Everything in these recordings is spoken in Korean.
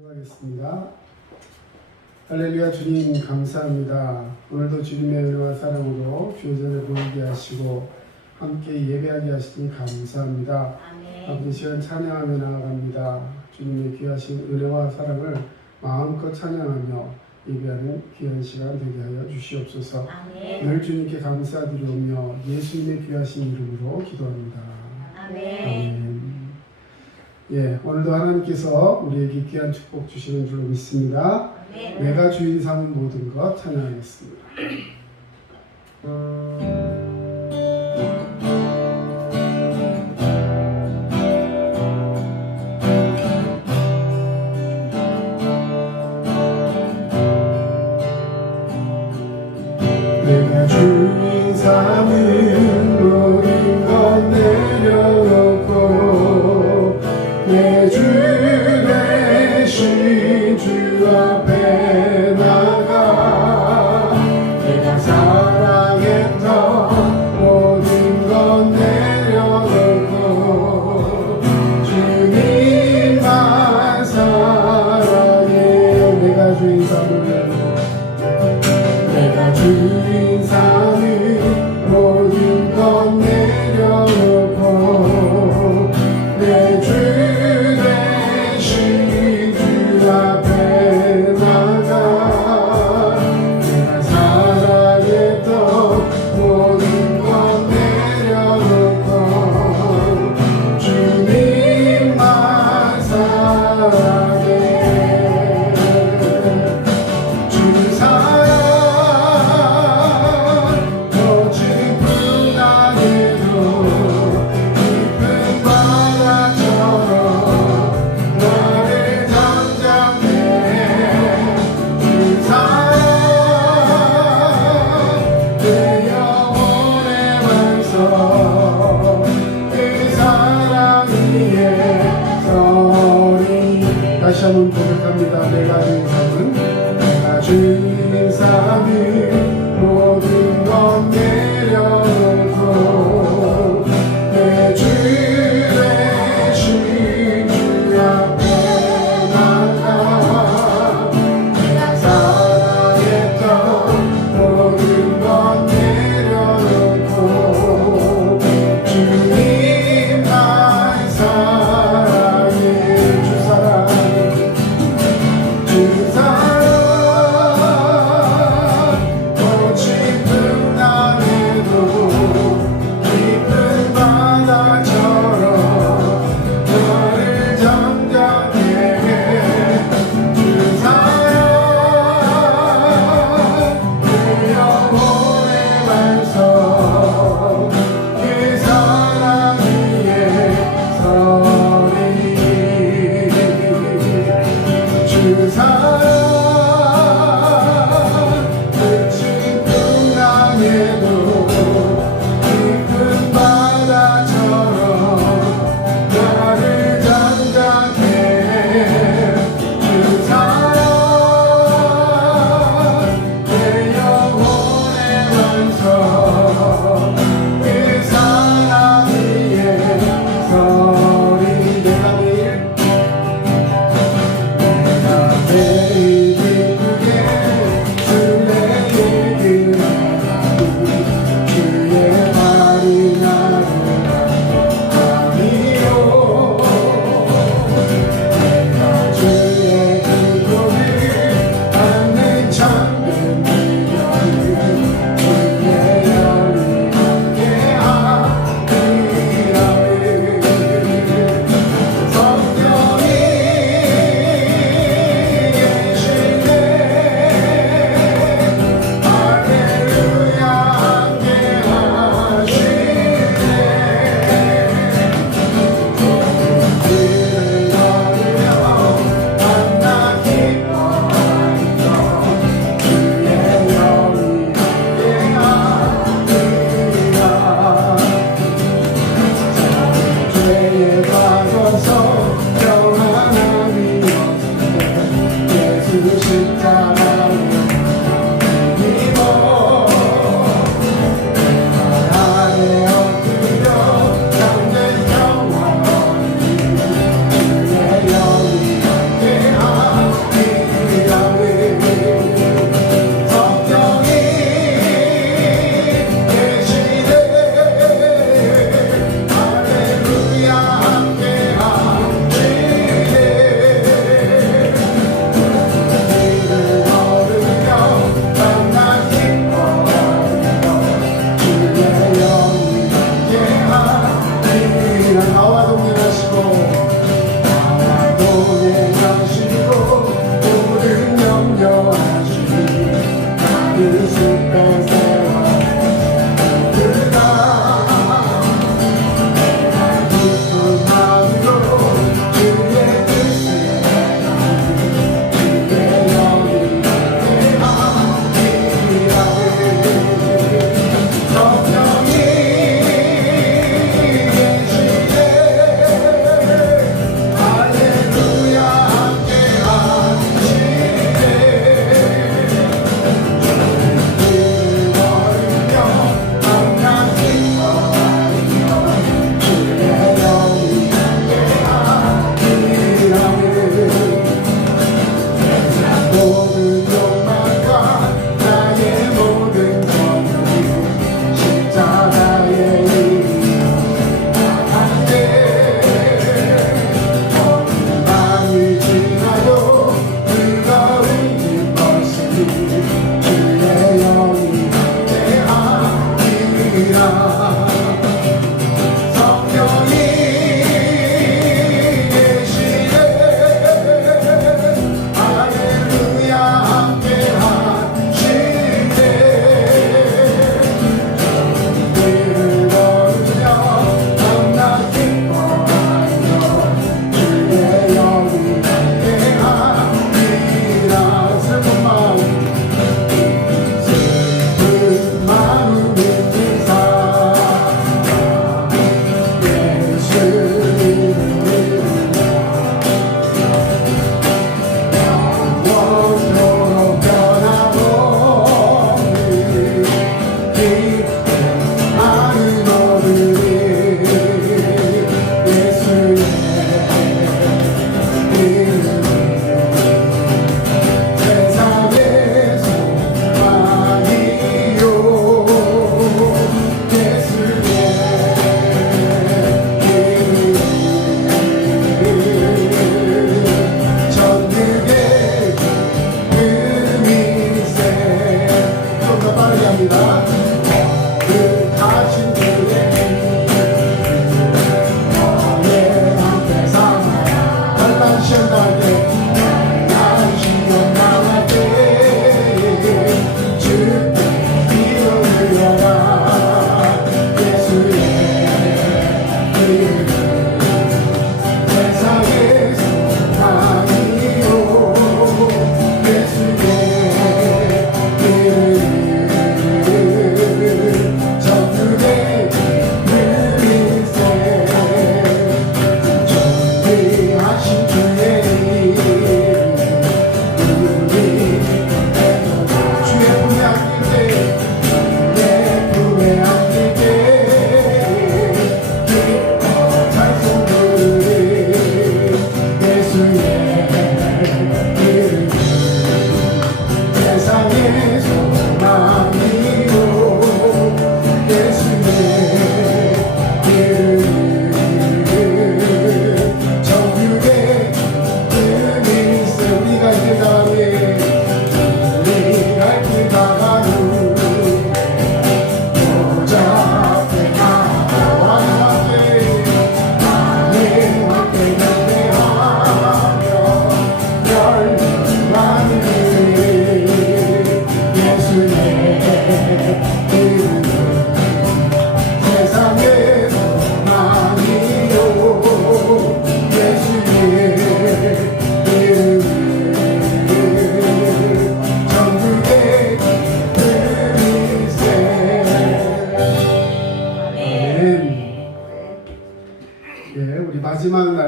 기도하겠습니다. 할렐루야. 주님 감사합니다. 오늘도 주님의 은혜와 사랑으로 주전에 모이게 하시고 함께 예배하게 하시니 감사합니다. 아멘. 아버지 시간 찬양하며 나아갑니다. 주님의 귀하신 은혜와 사랑을 마음껏 찬양하며 예배하는 귀한 시간 되게 하여 주시옵소서. 아멘. 늘 주님께 감사드리오며 예수님의 귀하신 이름으로 기도합니다. 아멘. 아멘. 예, 오늘도 하나님께서 우리에게 귀한 축복 주시는 줄로 믿습니다. 아멘. 내가 주인 삼은 모든 것 찬양하겠습니다. 내가 주인 삼은 모든 것 내려놓고 내 주 대신 주 앞에 나가 내가 사랑했던 모든 것 내려놓고 주님만 사랑해. 내가 주인 삼으면 내가 주인 삼은 모든 것 내려놓고 내 주 대신 주 앞에 나가 내가 사랑했던 모든 것 내려놓고 주님만 사랑해. 주 사랑 다시 한번 고백합니다. 내가 주인 삼은 내가 주인 삼은 모든 것 내려놓고 내 주 대신 주 앞에 나가 내가 사랑했던 모든 것 내려놓고 주님만 사랑해. 주 사랑 주 사랑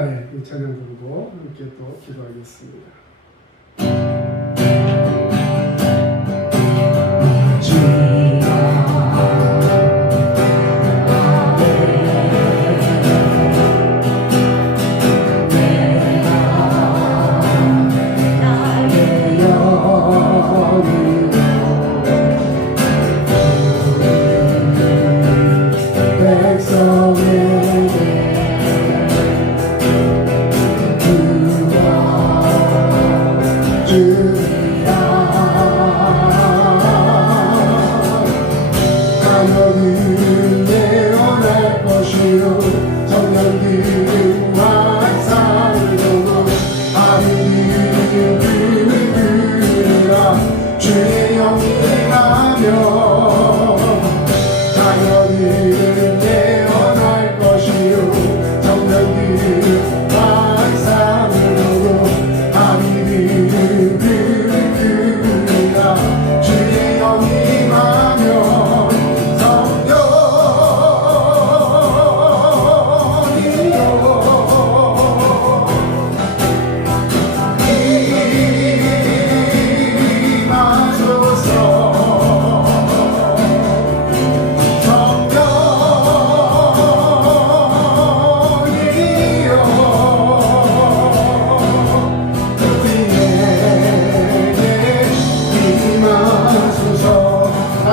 날에 이 찬양 부르고 함께 또 기도하겠습니다.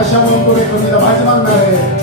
다시 한번 고백합니다. 마지막 날에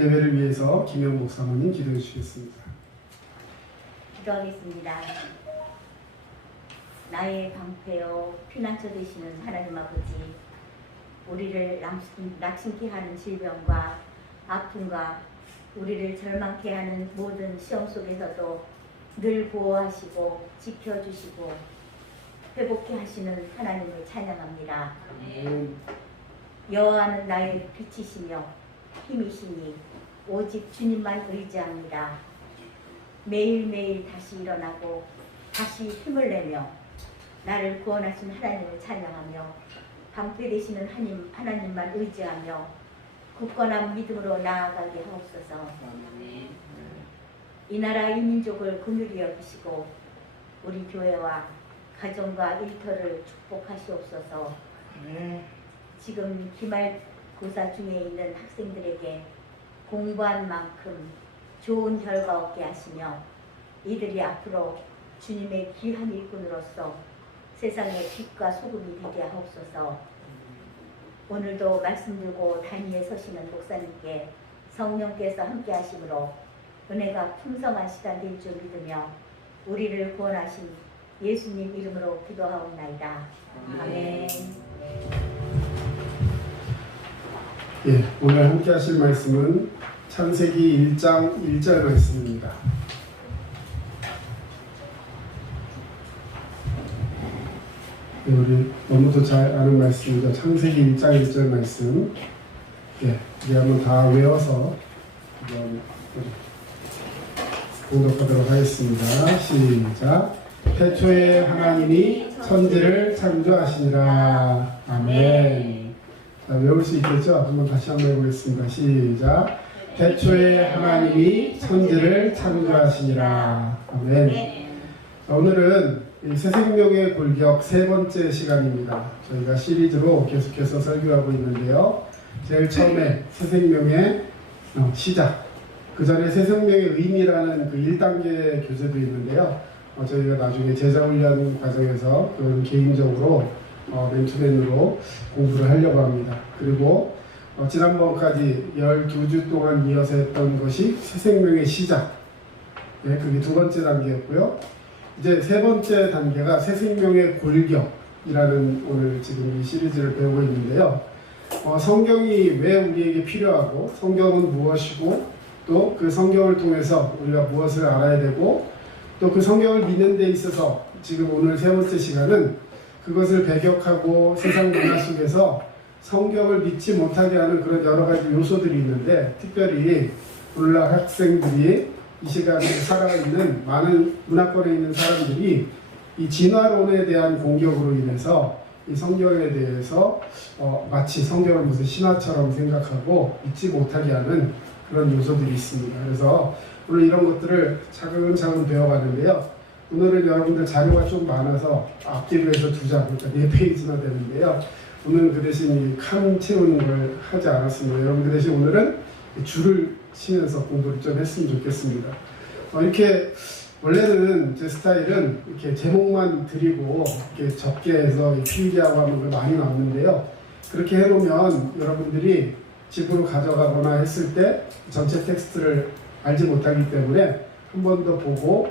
예배를 위해서 김영 목사님 기도해 주시겠습니다. 기도하겠습니다. 나의 방패요 피난처 되시는 하나님 아버지, 우리를 낙심케 하는 질병과 아픔과 우리를 절망케 하는 모든 시험 속에서도 늘 보호하시고 지켜주시고 회복케 하시는 하나님을 찬양합니다. 여호와는 나의 빛이시며 힘이시니 오직 주님만 의지합니다. 매일매일 다시 일어나고 다시 힘을 내며 나를 구원하신 하나님을 찬양하며 방패 되시는 하나님만 의지하며 굳건한 믿음으로 나아가게 하옵소서. 이 나라 이 민족을 긍휼히 여기시고 우리 교회와 가정과 일터를 축복하시옵소서. 지금 기말고사 중에 있는 학생들에게 공부한 만큼 좋은 결과 얻게 하시며 이들이 앞으로 주님의 귀한 일꾼으로서 세상의 빛과 소금이 되게 하옵소서. 오늘도 말씀 들고 단위에 서시는 목사님께 성령께서 함께 하심으로 은혜가 풍성한 시간 될 줄 믿으며 우리를 구원하신 예수님 이름으로 기도하옵나이다. 아멘. 예, 오늘 함께 하실 말씀은 창세기 1장 1절 말씀입니다. 예, 우리 너무도 잘 아는 말씀이죠. 창세기 1장 1절 말씀. 예, 우리 한번 다 외워서 한번 공독하도록 하겠습니다. 시작. 태초에 하나님이 천지를 창조하시니라. 아멘. 자, 외울 수 있겠죠? 한번 다시 한번 해보겠습니다. 시작. 태초에 하나님이 천지를 창조하시니라. 아멘. 자, 오늘은 이 새생명의 골격 세 번째 시간입니다. 저희가 시리즈로 계속해서 설교하고 있는데요. 제일 처음에 새생명의 시작, 그 전에 새생명의 의미라는 그 1단계 교재도 있는데요. 저희가 나중에 제자훈련 과정에서 그런 개인적으로 맨투맨으로 공부를 하려고 합니다. 그리고 지난번까지 12주 동안 이어서 했던 것이 새생명의 시작, 네, 그게 두 번째 단계였고요. 이제 세 번째 단계가 새생명의 골격이라는 오늘 지금 이 시리즈를 배우고 있는데요. 성경이 왜 우리에게 필요하고 성경은 무엇이고 또 그 성경을 통해서 우리가 무엇을 알아야 되고 또 그 성경을 믿는 데 있어서 지금 오늘 세 번째 시간은 그것을 배격하고 세상 문화 속에서 성경을 믿지 못하게 하는 그런 여러 가지 요소들이 있는데, 특별히 오늘날 학생들이 이 시간에 살아있는 많은 문화권에 있는 사람들이 이 진화론에 대한 공격으로 인해서 이 성경에 대해서 마치 성경을 무슨 신화처럼 생각하고 믿지 못하게 하는 그런 요소들이 있습니다. 그래서 오늘 이런 것들을 차근차근 배워가는데요. 오늘은 여러분들 자료가 좀 많아서 앞뒤로 해서 2장, 그러니까 4페이지나 되는데요. 오늘은 그 대신 이 칸 채우는 걸 하지 않았습니다. 여러분 그 대신 오늘은 줄을 치면서 공부를 좀 했으면 좋겠습니다. 이렇게 원래는 제 스타일은 이렇게 제목만 드리고 이렇게 적게 해서 필기하고 하는 걸 많이 나오는데요. 그렇게 해놓으면 여러분들이 집으로 가져가거나 했을 때 전체 텍스트를 알지 못하기 때문에 한 번 더 보고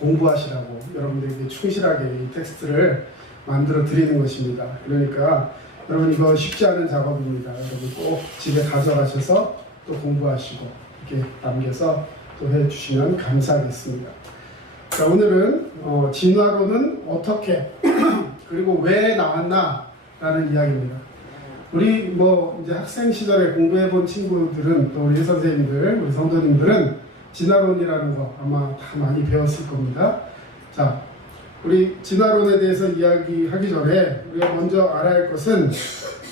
공부하시라고 여러분들에게 충실하게 이 텍스트를 만들어 드리는 것입니다. 그러니까 여러분 이거 쉽지 않은 작업입니다. 여러분 꼭 집에 가져가셔서 또 공부하시고 이렇게 남겨서 또 해주시면 감사하겠습니다. 자, 오늘은 진화론은 어떻게 그리고 왜 나왔나 라는 이야기입니다. 우리 이제 학생 시절에 공부해본 친구들은 또 우리 선생님들, 우리 성도님들은 진화론이라는 거 아마 다 많이 배웠을 겁니다. 자, 우리 진화론에 대해서 이야기하기 전에 우리가 먼저 알아야 할 것은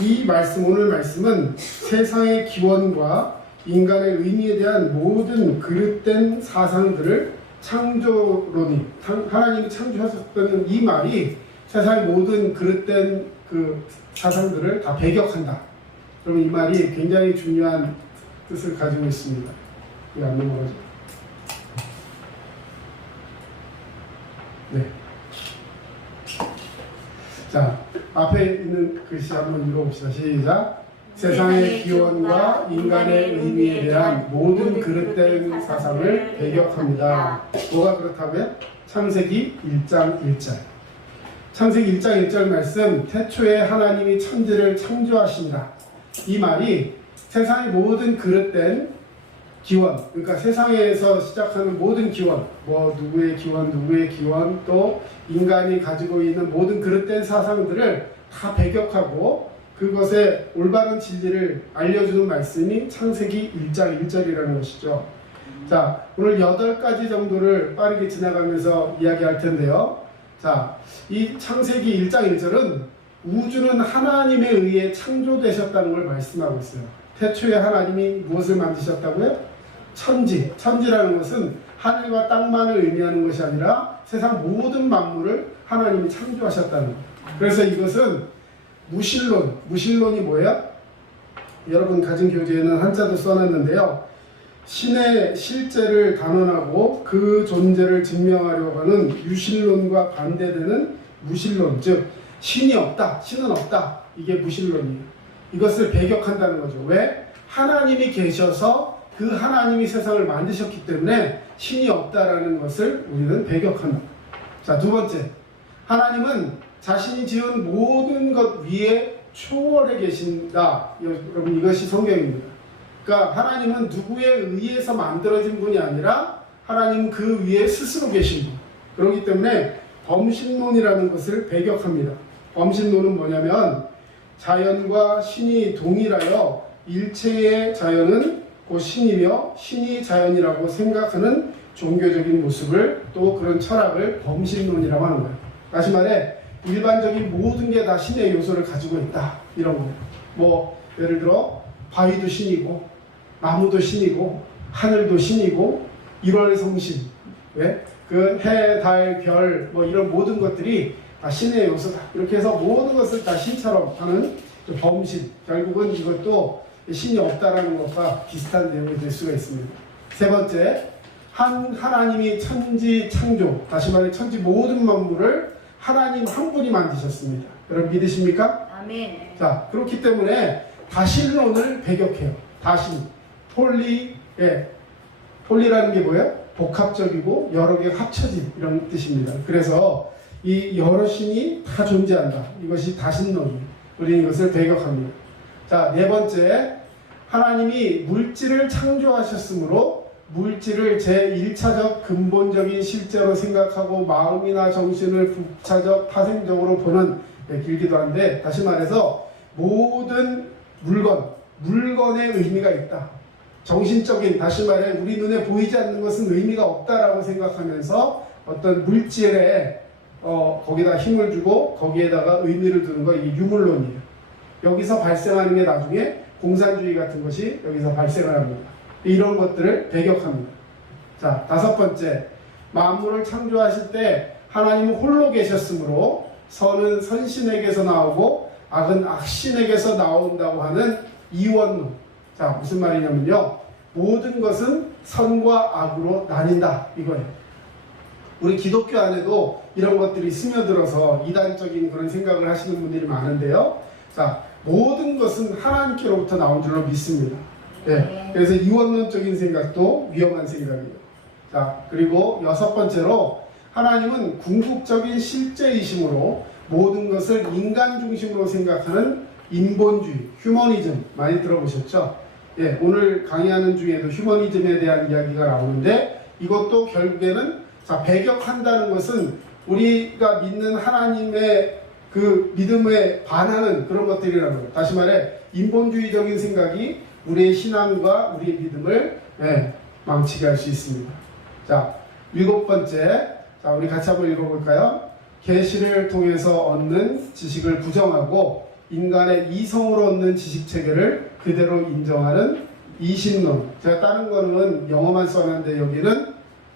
이 말씀, 오늘 말씀은 세상의 기원과 인간의 의미에 대한 모든 그릇된 사상들을 창조론이, 하나님이 창조하셨다는 이 말이 세상의 모든 그릇된 그 사상들을 다 배격한다. 그러면 이 말이 굉장히 중요한 뜻을 가지고 있습니다. 왜 안 넘어가죠? 네. 자, 앞에 있는 글씨 한번 읽어봅시다. 시작. 세상의 기원과 인간의 의미에 대한 모든 그릇된 사상을 배격합니다. 뭐가 그렇다고요? 창세기 1장 1절. 창세기 1장 1절 말씀, 태초에 하나님이 천지를 창조하시니라. 이 말이 세상의 모든 그릇된 기원, 그러니까 세상에서 시작하는 모든 기원, 누구의 기원, 또 인간이 가지고 있는 모든 그릇된 사상들을 다 배격하고 그것의 올바른 진리를 알려주는 말씀이 창세기 1장 1절이라는 것이죠. 자, 오늘 8가지 정도를 빠르게 지나가면서 이야기할 텐데요. 자, 이 창세기 1장 1절은 우주는 하나님에 의해 창조되셨다는 걸 말씀하고 있어요. 태초에 하나님이 무엇을 만드셨다고요? 천지라는 것은 하늘과 땅만을 의미하는 것이 아니라 세상 모든 만물을 하나님이 창조하셨다는 거예요. 그래서 이것은 무신론이 뭐예요? 여러분 가진 교재에는 한자도 써놨는데요. 신의 실제를 단언하고 그 존재를 증명하려고 하는 유신론과 반대되는 무신론, 즉 신이 없다, 신은 없다, 이게 무신론이에요. 이것을 배격한다는 거죠. 왜? 하나님이 계셔서 그 하나님이 세상을 만드셨기 때문에 신이 없다라는 것을 우리는 배격한다. 자, 두 번째, 하나님은 자신이 지은 모든 것 위에 초월해 계신다. 여러분, 이것이 성경입니다. 그러니까 하나님은 누구에 의해서 만들어진 분이 아니라 하나님은 그 위에 스스로 계신 분. 그렇기 때문에 범신론이라는 것을 배격합니다. 범신론은 뭐냐면 자연과 신이 동일하여 일체의 자연은 곧 신이며 신이 자연이라고 생각하는 종교적인 모습을, 또 그런 철학을 범신론이라고 하는 거예요. 다시 말해 일반적인 모든 게 다 신의 요소를 가지고 있다, 이런 거예요. 뭐 예를 들어 바위도 신이고 나무도 신이고 하늘도 신이고 1월 성신, 왜? 그 해, 달, 별, 뭐 이런 모든 것들이 다 신의 요소다. 이렇게 해서 모든 것을 다 신처럼 하는 범신. 결국은 이것도 신이 없다라는 것과 비슷한 내용이 될 수가 있습니다. 세 번째, 하나님이 천지 창조, 다시 말해 천지 모든 만물을 하나님 한 분이 만드셨습니다. 여러분 믿으십니까? 아멘. 자, 그렇기 때문에 다신론을 배격해요. 다신, 폴리라는 게 뭐예요? 복합적이고 여러 개가 합쳐진, 이런 뜻입니다. 그래서 이 여러 신이 다 존재한다. 이것이 다신론이에요. 우리는 이것을 배격합니다. 자, 네 번째, 하나님이 물질을 창조하셨으므로 물질을 제1차적 근본적인 실제로 생각하고 마음이나 정신을 부차적 파생적으로 보는, 길기도 한데, 다시 말해서 모든 물건에 의미가 있다. 정신적인, 다시 말해 우리 눈에 보이지 않는 것은 의미가 없다라고 생각하면서 어떤 물질에 거기다 힘을 주고 거기에다가 의미를 두는 거, 이게 유물론이에요. 여기서 발생하는 게 나중에 공산주의 같은 것이 여기서 발생을 합니다. 이런 것들을 배격합니다. 자, 다섯 번째, 만물을 창조하실 때 하나님은 홀로 계셨으므로 선은 선신에게서 나오고 악은 악신에게서 나온다고 하는 이원론. 자, 무슨 말이냐면요, 모든 것은 선과 악으로 나뉜다, 이거예요. 우리 기독교 안에도 이런 것들이 스며들어서 이단적인 그런 생각을 하시는 분들이 많은데요. 자, 모든 것은 하나님께로부터 나온 줄로 믿습니다. 네. 그래서 이원론적인 생각도 위험한 생각이에요. 자, 그리고 여섯 번째로, 하나님은 궁극적인 실제이심으로 모든 것을 인간 중심으로 생각하는 인본주의, 휴머니즘, 많이 들어보셨죠? 예, 오늘 강의하는 중에도 휴머니즘에 대한 이야기가 나오는데, 이것도 결국에는, 자, 배격한다는 것은 우리가 믿는 하나님의 그 믿음에 반하는 그런 것들이라는 거예요. 다시 말해 인본주의적인 생각이 우리의 신앙과 우리의 믿음을 망치게 할 수 있습니다. 자, 일곱 번째, 자, 우리 같이 한번 읽어볼까요? 계시를 통해서 얻는 지식을 부정하고 인간의 이성으로 얻는 지식 체계를 그대로 인정하는 이신론. 제가 다른 거는 영어만 써놨는데 여기는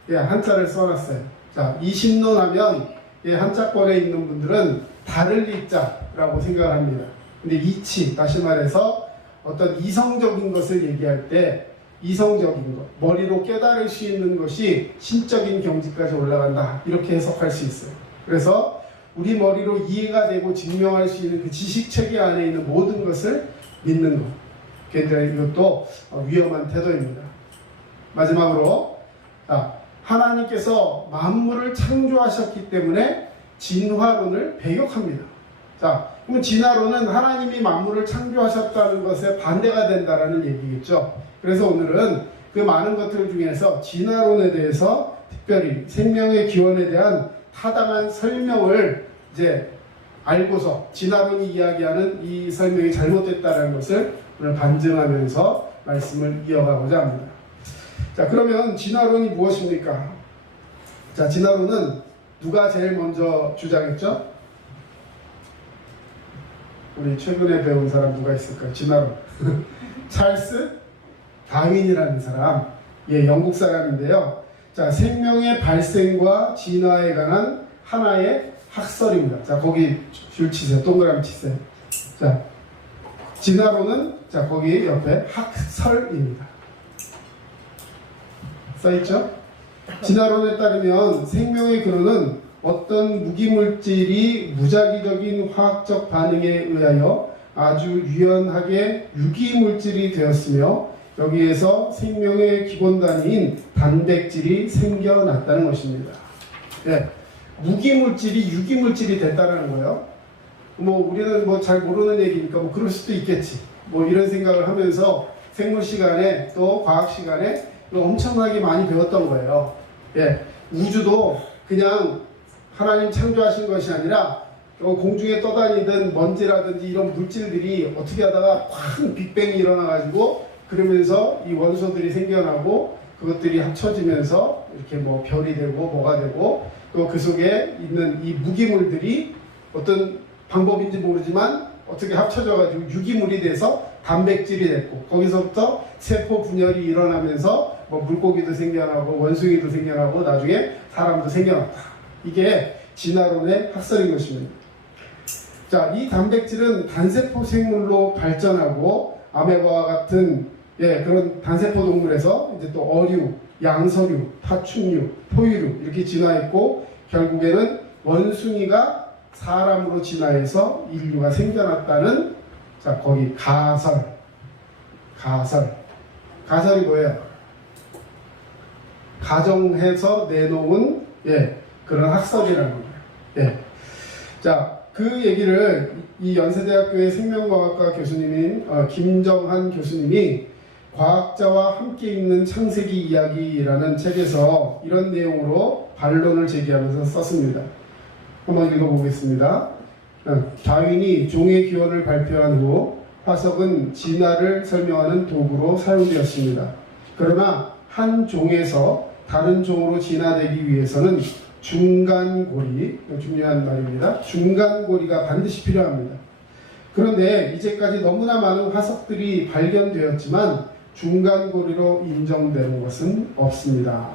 한자를 써놨어요. 자, 이신론 하면 한자권에 있는 분들은 다를 이자라고 생각을 합니다. 근데 이치, 다시 말해서 어떤 이성적인 것을 얘기할 때 이성적인 것, 머리로 깨달을 수 있는 것이 신적인 경지까지 올라간다, 이렇게 해석할 수 있어요. 그래서 우리 머리로 이해가 되고 증명할 수 있는 그 지식체계 안에 있는 모든 것을 믿는 것, 굉장히 이것도 위험한 태도입니다. 마지막으로, 하나님께서 만물을 창조하셨기 때문에 진화론을 배격합니다. 자, 그러면 진화론은 하나님이 만물을 창조하셨다는 것에 반대가 된다라는 얘기겠죠. 그래서 오늘은 그 많은 것들 중에서 진화론에 대해서 특별히 생명의 기원에 대한 타당한 설명을 이제 알고서 진화론이 이야기하는 이 설명이 잘못됐다는 것을 오늘 반증하면서 말씀을 이어가고자 합니다. 자, 그러면 진화론이 무엇입니까? 자, 진화론은 누가 제일 먼저 주장했죠? 우리 최근에 배운 사람 누가 있을까요? 진화론. 찰스 다윈이라는 사람, 영국 사람인데요. 자, 생명의 발생과 진화에 관한 하나의 학설입니다. 자, 거기 줄 치세요. 동그라미 치세요. 자, 진화론은, 자, 거기 옆에 학설입니다. 써있죠? 진화론에 따르면 생명의 근원은 어떤 무기물질이 무작위적인 화학적 반응에 의하여 아주 유연하게 유기물질이 되었으며 여기에서 생명의 기본단위인 단백질이 생겨났다는 것입니다. 예, 무기물질이 유기물질이 됐다는 거예요. 뭐 우리는 뭐 잘 모르는 얘기니까 뭐 그럴 수도 있겠지. 뭐 이런 생각을 하면서 생물 시간에 또 과학 시간에 엄청나게 많이 배웠던 거예요. 예, 우주도 그냥 하나님 창조하신 것이 아니라 공중에 떠다니던 먼지라든지 이런 물질들이 어떻게 하다가 큰 빅뱅이 일어나가지고 그러면서 이 원소들이 생겨나고 그것들이 합쳐지면서 이렇게 뭐 별이 되고 뭐가 되고 또 그 속에 있는 이 무기물들이 어떤 방법인지 모르지만 어떻게 합쳐져가지고 유기물이 돼서 단백질이 됐고 거기서부터 세포 분열이 일어나면서 뭐 물고기도 생겨나고 원숭이도 생겨나고 나중에 사람도 생겨났다. 이게 진화론의 학설인 것입니다. 자, 이 단백질은 단세포 생물로 발전하고 아메바와 같은 그런 단세포 동물에서 이제 또 어류, 양서류, 파충류, 포유류 이렇게 진화했고 결국에는 원숭이가 사람으로 진화해서 인류가 생겨났다는 자 거기 가설이 뭐예요? 가정해서 내놓은 그런 학설이라는 거예요. 자, 그 얘기를 이 연세대학교의 생명과학과 교수님인 김정한 교수님이 과학자와 함께 읽는 창세기 이야기라는 책에서 이런 내용으로 반론을 제기하면서 썼습니다. 한번 읽어보겠습니다. 다윈이 종의 기원을 발표한 후 화석은 진화를 설명하는 도구로 사용되었습니다. 그러나 한 종에서 다른 종으로 진화되기 위해서는 중간고리, 중요한 말입니다. 중간고리가 반드시 필요합니다. 그런데 이제까지 너무나 많은 화석들이 발견되었지만 중간고리로 인정되는 것은 없습니다.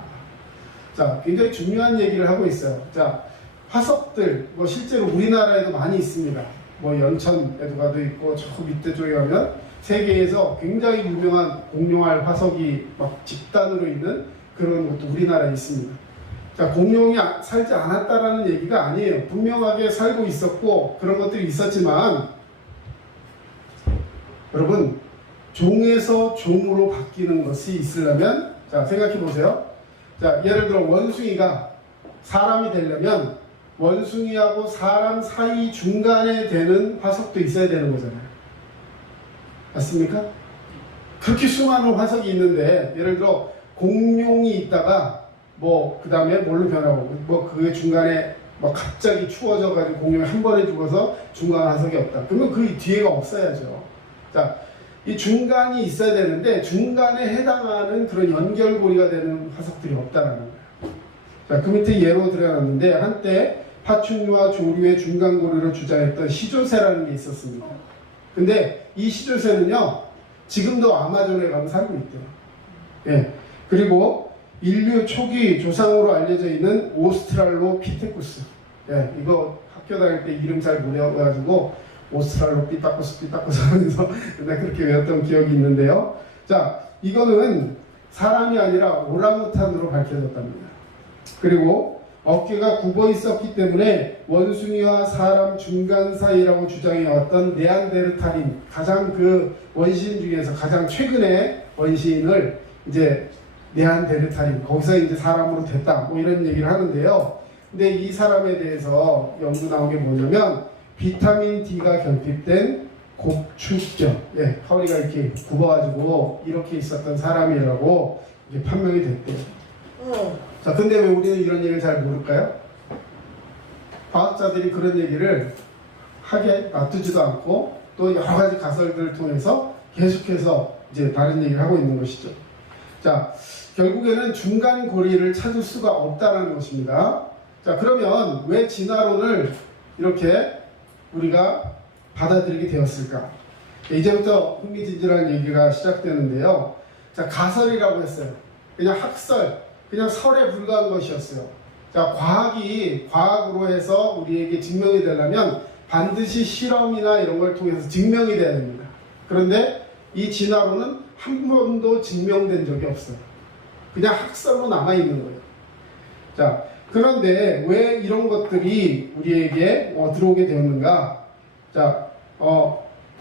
자, 굉장히 중요한 얘기를 하고 있어요. 자, 화석들, 뭐 실제로 우리나라에도 많이 있습니다. 뭐 연천에도 가도 있고 저 밑에 쪽에 가면 세계에서 굉장히 유명한 공룡알 화석이 막 집단으로 있는 그런 것도 우리나라에 있습니다. 자, 공룡이 살지 않았다라는 얘기가 아니에요. 분명하게 살고 있었고 그런 것들이 있었지만 여러분 종에서 종으로 바뀌는 것이 있으려면 자 생각해 보세요. 자, 예를 들어 원숭이가 사람이 되려면 원숭이하고 사람 사이 중간에 되는 화석도 있어야 되는 거잖아요. 맞습니까? 그렇게 수많은 화석이 있는데 예를 들어 공룡이 있다가 뭐 그 다음에 뭘로 변하고 뭐 그 중간에 뭐 갑자기 추워져가지고 공룡이 한 번에 죽어서 중간 화석이 없다. 그러면 그 뒤에가 없어야죠. 자, 이 중간이 있어야 되는데 중간에 해당하는 그런 연결고리가 되는 화석들이 없다라는 거예요. 자, 그 밑에 예로 들어놨는데 한때 파충류와 조류의 중간고리를 주장했던 시조새라는 게 있었습니다. 근데 이 시조새는요 지금도 아마존에 가면 살고 있대요. 그리고 인류 초기 조상으로 알려져 있는 오스트랄로피테쿠스. 이거 학교 다닐 때 이름 잘 못 외워가지고 오스트랄로피타쿠스 하면서 맨날 그렇게 외웠던 기억이 있는데요. 자, 이거는 사람이 아니라 오랑우탄으로 밝혀졌답니다. 그리고 어깨가 굽어 있었기 때문에 원숭이와 사람 중간 사이라고 주장해왔던 네안데르탈인 가장 그 원시인 중에서 가장 최근의 원시인을 이제 네안데르탈인 거기서 이제 사람으로 됐다 뭐 이런 얘기를 하는데요. 근데 이 사람에 대해서 연구 나온 게 뭐냐면 비타민 D가 결핍된 곡축경, 허리가 이렇게 굽어가지고 이렇게 있었던 사람이라고 이제 판명이 됐대요. 자, 근데 왜 우리는 이런 얘기를 잘 모를까요? 과학자들이 그런 얘기를 하게 놔두지도 않고 또 여러 가지 가설들을 통해서 계속해서 이제 다른 얘기를 하고 있는 것이죠. 자, 결국에는 중간 고리를 찾을 수가 없다는 것입니다. 자, 그러면 왜 진화론을 이렇게 우리가 받아들이게 되었을까? 이제부터 흥미진진한 얘기가 시작되는데요. 자, 가설이라고 했어요. 그냥 학설, 그냥 설에 불과한 것이었어요. 자, 과학이 과학으로 해서 우리에게 증명이 되려면 반드시 실험이나 이런 걸 통해서 증명이 돼야 됩니다. 그런데 이 진화론은 한 번도 증명된 적이 없어요. 그냥 학설로 남아있는 거예요. 자, 그런데 왜 이런 것들이 우리에게 들어오게 되었는가? 자,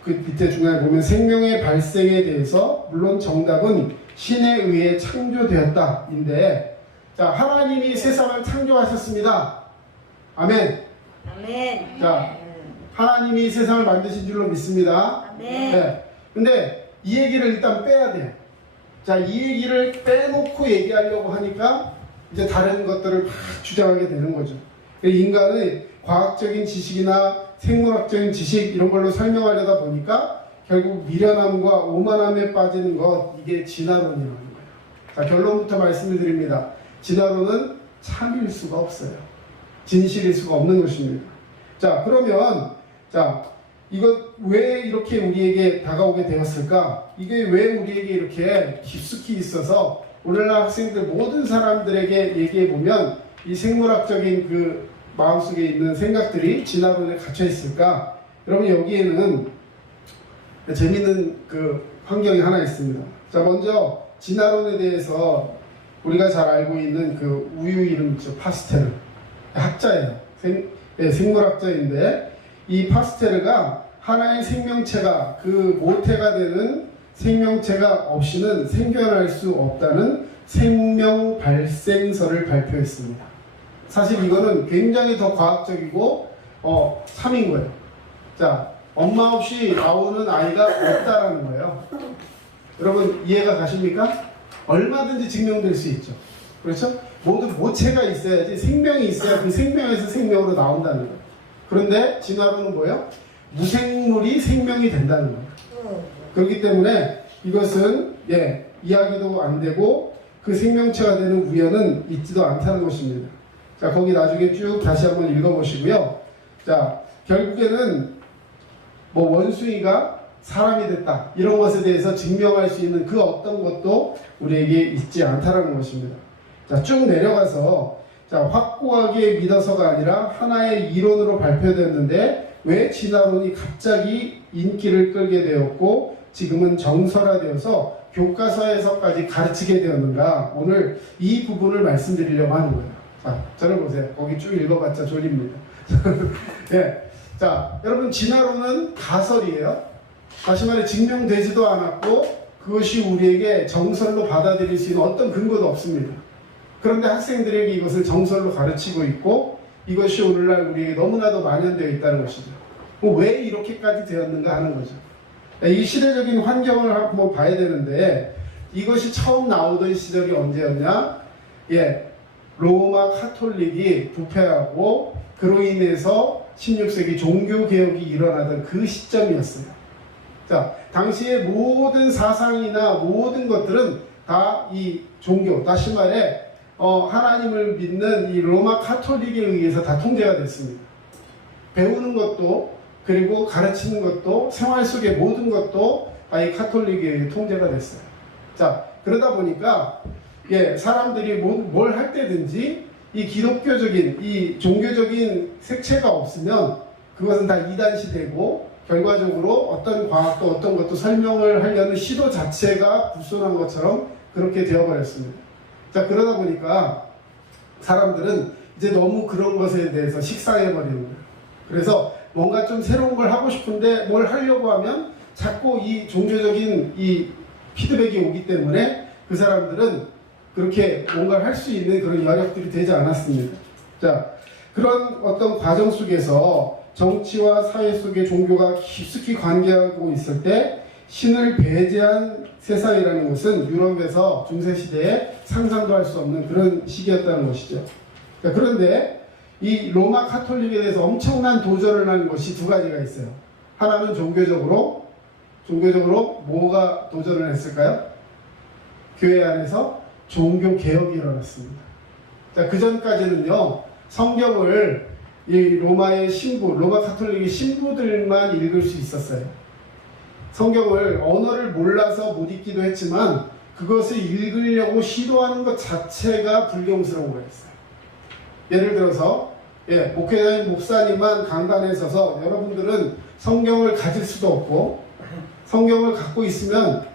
그 밑에 중간에 보면 생명의 발생에 대해서 물론 정답은 신에 의해 창조되었다인데, 자, 하나님이 세상을 창조하셨습니다. 아멘. 아멘. 자, 하나님이 세상을 만드신 줄로 믿습니다. 아멘. 네. 근데 이 얘기를 일단 빼야 돼요. 자, 이 얘기를 빼놓고 얘기하려고 하니까 이제 다른 것들을 막 주장하게 되는 거죠. 인간의 과학적인 지식이나 생물학적인 지식 이런 걸로 설명하려다 보니까 결국 미련함과 오만함에 빠지는 것, 이게 진화론이라는 거예요. 자, 결론부터 말씀을 드립니다. 진화론은 참일 수가 없어요. 진실일 수가 없는 것입니다. 자, 그러면 자, 이거 왜 이렇게 우리에게 다가오게 되었을까? 이게 왜 우리에게 이렇게 깊숙이 있어서 오늘날 학생들 모든 사람들에게 얘기해 보면 이 생물학적인 그 마음속에 있는 생각들이 진화론에 갇혀 있을까? 여러분, 여기에는 재밌는 그 환경이 하나 있습니다. 자, 먼저 진화론에 대해서 우리가 잘 알고 있는 그 우유 이름 있죠. 파스텔르. 학자예요. 생물학자인데 이 파스텔르가 하나의 생명체가 그 모태가 되는 생명체가 없이는 생겨날 수 없다는 생명 발생설을 발표했습니다. 사실 이거는 굉장히 더 과학적이고 3인 거예요. 자, 엄마 없이 나오는 아이가 없다라는 거예요. 여러분, 이해가 가십니까? 얼마든지 증명될 수 있죠. 그렇죠? 모두 모체가 있어야지, 생명이 있어야 그 생명에서 생명으로 나온다는 거예요. 그런데 진화론은 뭐예요? 무생물이 생명이 된다는 거예요. 그렇기 때문에 이것은 이야기도 안 되고 그 생명체가 되는 우연은 있지도 않다는 것입니다. 자, 거기 나중에 쭉 다시 한번 읽어보시고요. 자, 결국에는 뭐 원숭이가 사람이 됐다, 이런 것에 대해서 증명할 수 있는 그 어떤 것도 우리에게 있지 않다는 것입니다. 자, 쭉 내려가서 자, 확고하게 믿어서가 아니라 하나의 이론으로 발표됐는데 왜 진화론이 갑자기 인기를 끌게 되었고 지금은 정설화되어서 교과서에서까지 가르치게 되었는가? 오늘 이 부분을 말씀드리려고 하는 거예요. 자, 저를 보세요. 거기 쭉 읽어봤자 졸립니다. 네. 자, 여러분, 진화론은 가설이에요. 다시 말해 증명되지도 않았고 그것이 우리에게 정설로 받아들일 수 있는 어떤 근거도 없습니다. 그런데 학생들에게 이것을 정설로 가르치고 있고 이것이 오늘날 우리에게 너무나도 만연되어 있다는 것이죠. 왜 이렇게까지 되었는가 하는 거죠. 이 시대적인 환경을 한번 봐야 되는데 이것이 처음 나오던 시절이 언제였냐? 로마 카톨릭이 부패하고 그로 인해서 16세기 종교개혁이 일어나던 그 시점이었어요. 자, 당시의 모든 사상이나 모든 것들은 다 이 종교, 다시 말해 하나님을 믿는 이 로마 카톨릭에 의해서 다 통제가 됐습니다. 배우는 것도 그리고 가르치는 것도 생활 속의 모든 것도 다 이 카톨릭에 의해 통제가 됐어요. 자, 그러다 보니까 사람들이 뭘 할 때든지 이 기독교적인 이 종교적인 색채가 없으면 그것은 다 이단시되고 결과적으로 어떤 과학도 어떤 것도 설명을 하려는 시도 자체가 불순한 것처럼 그렇게 되어버렸습니다. 자, 그러다 보니까 사람들은 이제 너무 그런 것에 대해서 식상해버리는 거예요. 그래서 뭔가 좀 새로운 걸 하고 싶은데 뭘 하려고 하면 자꾸 이 종교적인 이 피드백이 오기 때문에 그 사람들은 그렇게 뭔가를 할 수 있는 그런 여력들이 되지 않았습니다. 자, 그런 어떤 과정 속에서 정치와 사회 속의 종교가 깊숙이 관계하고 있을 때 신을 배제한 세상이라는 것은 유럽에서 중세시대에 상상도 할 수 없는 그런 시기였다는 것이죠. 자, 그런데 이 로마 카톨릭에 대해서 엄청난 도전을 한 것이 두 가지가 있어요. 하나는 종교적으로 뭐가 도전을 했을까요? 교회 안에서 종교 개혁이 일어났습니다. 자, 그 전까지는요, 성경을 이 로마의 신부, 로마 카톨릭의 신부들만 읽을 수 있었어요. 성경을 언어를 몰라서 못 읽기도 했지만 그것을 읽으려고 시도하는 것 자체가 불경스러운 거였어요. 예를 들어서 목회자인 목사님만 강단에 서서 여러분들은 성경을 가질 수도 없고 성경을 갖고 있으면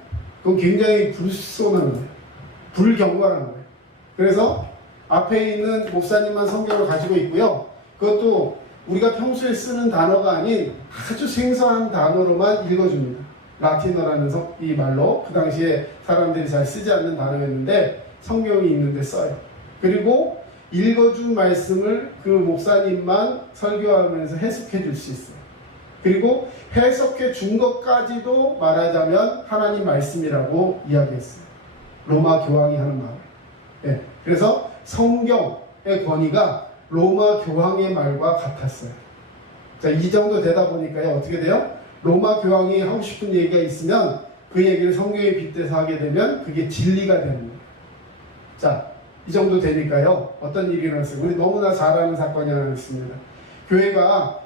그건 굉장히 불손한 거예요. 불경건한 거예요. 그래서 앞에 있는 목사님만 성경을 가지고 있고요. 그것도 우리가 평소에 쓰는 단어가 아닌 아주 생소한 단어로만 읽어줍니다. 라틴어라는 이 말로 그 당시에 사람들이 잘 쓰지 않는 단어였는데 성경이 있는데 써요. 그리고 읽어준 말씀을 그 목사님만 설교하면서 해석해 줄 수 있어요. 그리고 해석해 준 것까지도 말하자면 하나님 말씀이라고 이야기했어요. 로마 교황이 하는 말. 네. 그래서 성경의 권위가 로마 교황의 말과 같았어요. 자, 이 정도 되다 보니까요, 어떻게 돼요? 로마 교황이 하고 싶은 얘기가 있으면 그 얘기를 성경에 빗대서 하게 되면 그게 진리가 되는 거예요. 자, 이 정도 되니까요, 어떤 일이 일어났어요? 우리 너무나 잘 아는 사건이 하나 있습니다. 교회가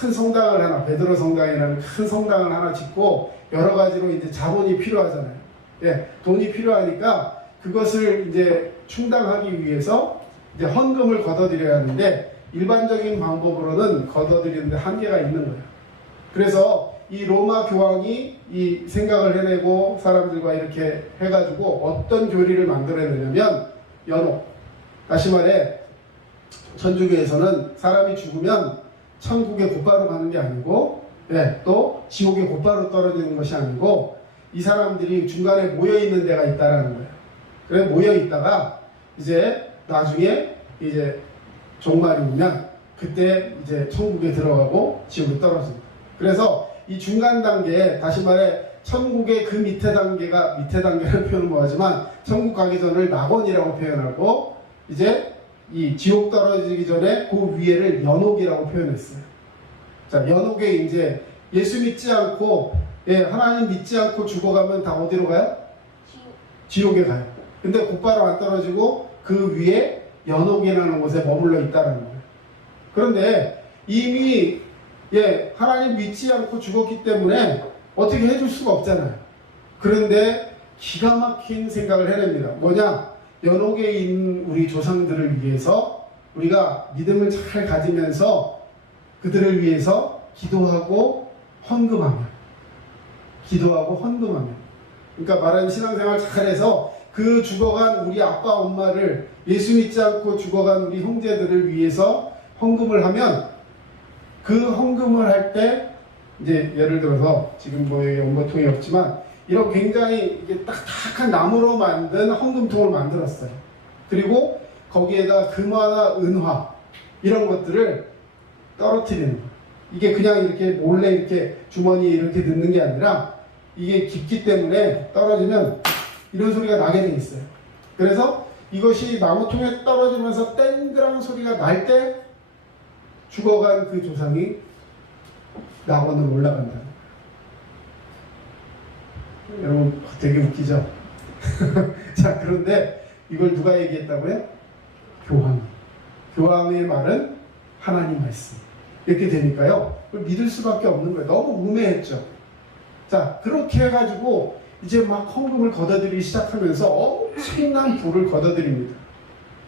큰 성당을 하나, 베드로 성당이라는 큰 성당을 하나 짓고 여러 가지로 이제 자본이 필요하잖아요. 예, 돈이 필요하니까 그것을 이제 충당하기 위해서 이제 헌금을 걷어들여야 하는데 일반적인 방법으로는 걷어들이는데 한계가 있는 거예요. 그래서 이 로마 교황이 이 생각을 해내고 사람들과 이렇게 해가지고 어떤 교리를 만들어내냐면 연옥. 다시 말해 천주교에서는 사람이 죽으면 천국에 곧바로 가는 게 아니고 또 지옥에 곧바로 떨어지는 것이 아니고 이 사람들이 중간에 모여있는 데가 있다라는 거예요. 그래 모여있다가 이제 나중에 이제 종말이 오면 그때 이제 천국에 들어가고 지옥에 떨어집니다. 그래서 이 중간 단계, 다시 말해 천국의 그 밑에 단계라는 표현은 뭐하지만 천국 가기 전을 낙원이라고 표현하고 이제 이 지옥 떨어지기 전에 그 위에를 연옥이라고 표현했어요. 자, 연옥에 이제 예수 믿지 않고 하나님 믿지 않고 죽어가면 다 어디로 가요? 지옥에 가요. 근데 곧바로 안 떨어지고 그 위에 연옥이라는 곳에 머물러 있다는 거예요. 그런데 이미 하나님 믿지 않고 죽었기 때문에 어떻게 해줄 수가 없잖아요. 그런데 기가 막힌 생각을 해냅니다. 뭐냐? 연옥에 있는 우리 조상들을 위해서 우리가 믿음을 잘 가지면서 그들을 위해서 기도하고 헌금하면 그러니까 말하는 신앙생활 잘해서 그 죽어간 우리 아빠 엄마를 예수 믿지 않고 죽어간 우리 형제들을 위해서 헌금을 하면 그 헌금을 할 때 이제 예를 들어서 지금 뭐 여기 연보통이 없지만 이런 굉장히 이게 딱딱한 나무로 만든 헌금통을 만들었어요. 그리고 거기에다 금화나 은화 이런 것들을 떨어뜨리는 거예요. 이게 그냥 이렇게 몰래 이렇게 주머니에 이렇게 넣는 게 아니라 이게 깊기 때문에 떨어지면 이런 소리가 나게 돼 있어요. 그래서 이것이 나무통에 떨어지면서 땡그랑 소리가 날 때 죽어간 그 조상이 낙원으로 올라간다. 여러분 되게 웃기죠? 자, 그런데 이걸 누가 얘기했다고요? 교황의 말은 하나님 말씀. 이렇게 되니까요, 그걸 믿을 수밖에 없는 거예요. 너무 우매했죠. 자, 그렇게 해가지고 이제 막 헌금을 걷어들이기 시작하면서 엄청난 부를 걷어들입니다.